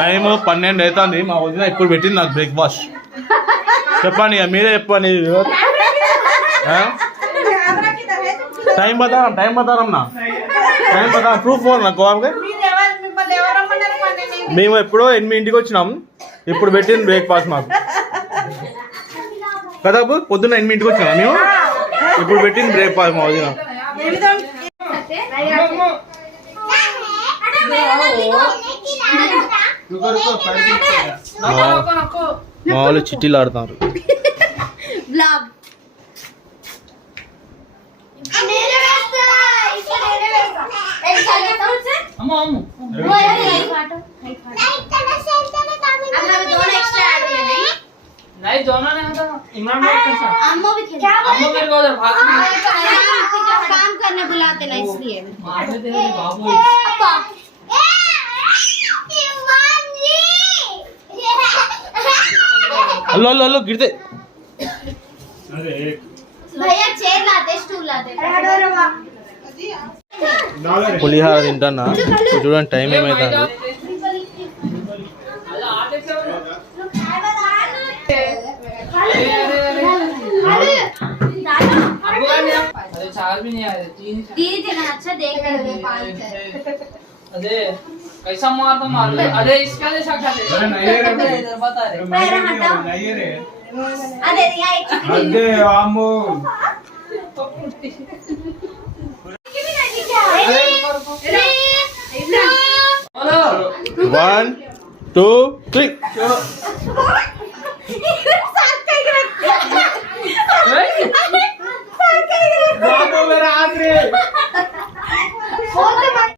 Time 12 అవుతుంది. మా వదిన ఇప్పుడు పెట్టింది నాకు బ్రేక్ఫాస్ట్. చెప్పండి ఇక మీరే చెప్పండి. टाइम बता रहा ना टाइम बता प्रूफ నాకు మేము ఎప్పుడో 8 వచ్చినాం. ఇప్పుడు పెట్టింది బ్రేక్ఫాస్ట్ మాకు కదా. పొద్దున్న 8 వచ్చినాం మేము. ఇప్పుడు పెట్టింది బ్రేక్ఫాస్ట్ మా వదిన. మా వాళ్ళు చిట్టీలు ఆడుతున్నారు. नहीं दोनों ने तो इमाम ने कैसा अम्मो भी खेल अम्मो मेरे को उधर भाग काम करने बुलाते ना इसलिए मारने दे रहे बाबू अप्पा इमाम जी हेलो हेलो हेलो गिरते. अरे भैया चेयर लाते स्टूल लाते పులిహార తింటానా. చూడండి టైం ఏమైతుంది. अरे कैसा मारता मार अरे इसका जैसा खाते इधर बता रहे अरे अरे आमो 1 2 3